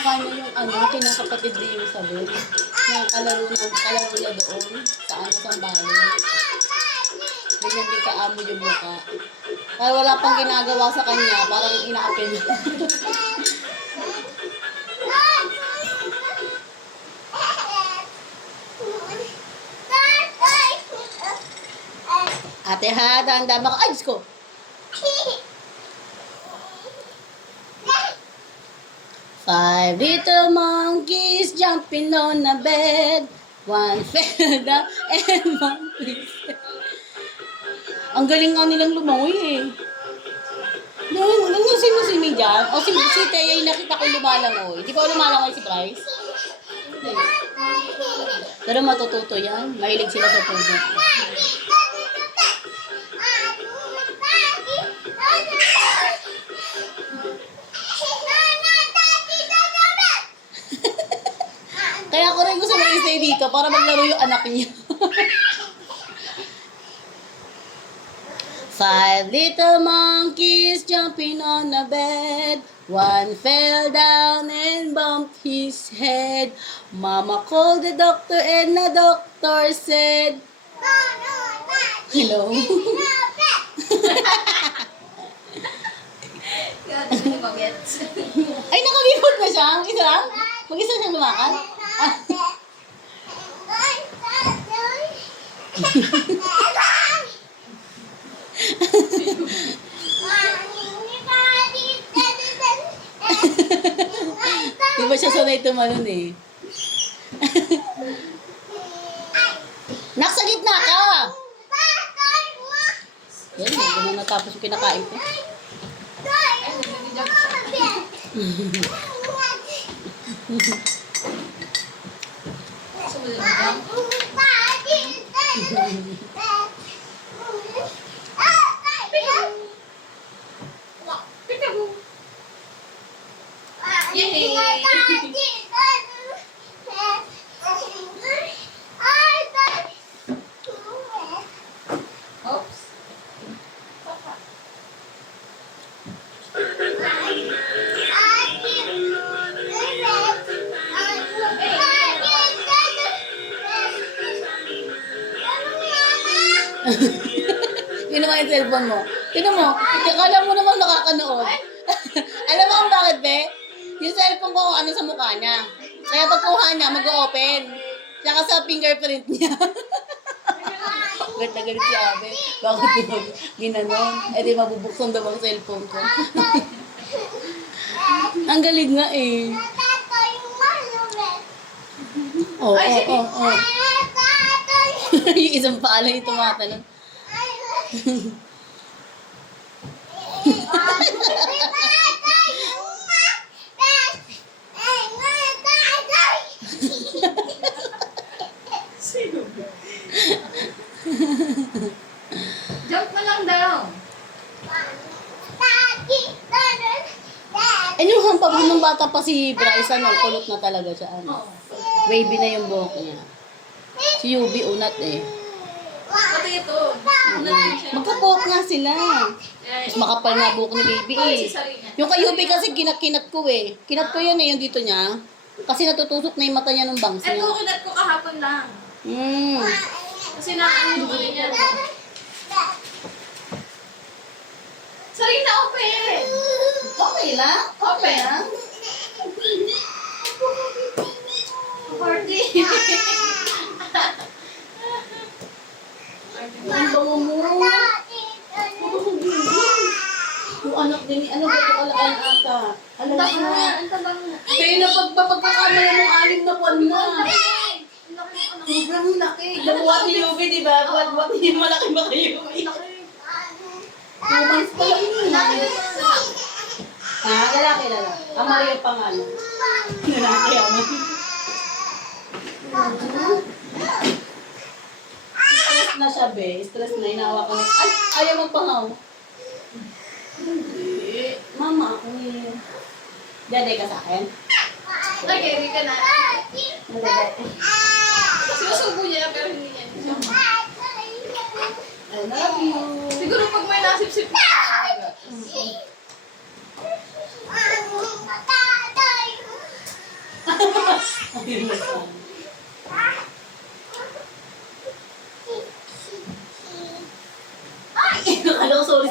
kamukha niya yung kinakapatid din yung sabi. Yung kalaro niya doon sa Sambales. Ganyan din kaamo yung mukha. Kaya wala pang ginagawa sa kanya, parang inaapin. Ate ha, dahan-dahan baka, ay, Diyos ko! Five little monkeys jumping on a bed. One fell down and one fell. Ang galing nga nilang lumangoy eh. Ano yung sinisimi dyan? O si Teya yung nakita ko lumalangoy. Di ba lumalangoy si Bryce? Hindi. Pero matututo yan. Mahilig sila sa tubig. Kaya ako rin gusto mag-stay dito para maglaro yung anak niya. Five little monkeys jumping on a bed. One fell down and bumped his head. Mama called the doctor and the doctor said, hello? Ay, nakabipot na siya. Isa lang? Mag-isa siyang lumakad? Di ba siya sanay tumalon eh? Nasa gitna ka! Yan, hindi na natapos yung kinakain ko. Yun naman yung cellphone mo. Tignan mo, akala mo naman nakakanood. Alam mo kung bakit, be? Yung cellphone ko kung ano sa mukha niya. Kaya pagkuha niya, mag-o-open. Tsaka sa fingerprint niya. Galit na galit si Abe. Bakit mo ginanon? Eh di mabubuksan daw ang cellphone ko. Ang galing nga eh. Oo, oo, oo. Yung isang pala yung tumatalon. Joke mo lang daw. Eh, yung hampag nung bata pa si Bryce, kulot na talaga siya. Wavy na yung buhok niya. Si Yubi unat eh. Pati ito. Magkabuhok nga sila. Mas makapal nga buhok ni baby eh. Yung kay Yubi kasi kinat ko eh. Kinat ko yan eh, yung dito niya. Kasi natutusok na yung mata niya ng bangs niya. Ito, kinat ko kahapon lang. Kasi naano yung niya. Sarina, open! Okay lang? Okay lang? Party! Ang bango mo. Yung anak din, ano ba ito kalakan ata? Alam Ang mo na. tabang na. Kaya na pagkakamala ng 6 na buwan na. Sobrang laki. Buwat ni Yubi, di ba? Buwat ni malaki ba kayo? 2 months pa lang yun. Ha? Lalaki. Amari yung pangalan. Lalaki ako. Stress na siya, be. Stress na. Inawa ko na. Ay! Ayaw magpangaw. Hindi. Mama, ako eh. Daday ka sa akin? Okay, hindi ka na. Daday. Sinusubo niya, pero hindi niya. I love you. Siguro pag may nasip-sip na. Akala ko, sorry.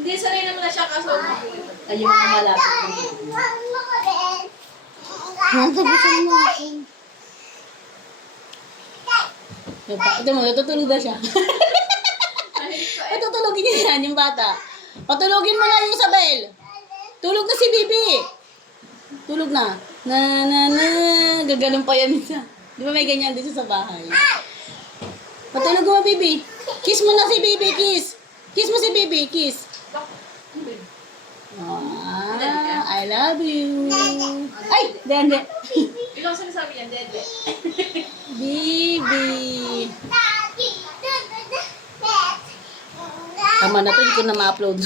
Hindi, sanay naman na siya kaso. Ayun ang malapit. Natagusan mo ako. Ito mo, natutulog na siya. Patutulogin niya yan, yung bata. Patulogin mo na yung Isabel. Tulog na si Bibi. Tulog na. Na. Gaganon pa yan isa. Di ba may ganyan dito sa bahay? Patulog mo, Bibi. Kiss mo na si Bibi, kiss. Kiss mo si Bibi, kiss. I love you. Ay, hindi. Ilang sinasabi yan, Dede? Bibi. Tama na to, hindi ko na ma-upload.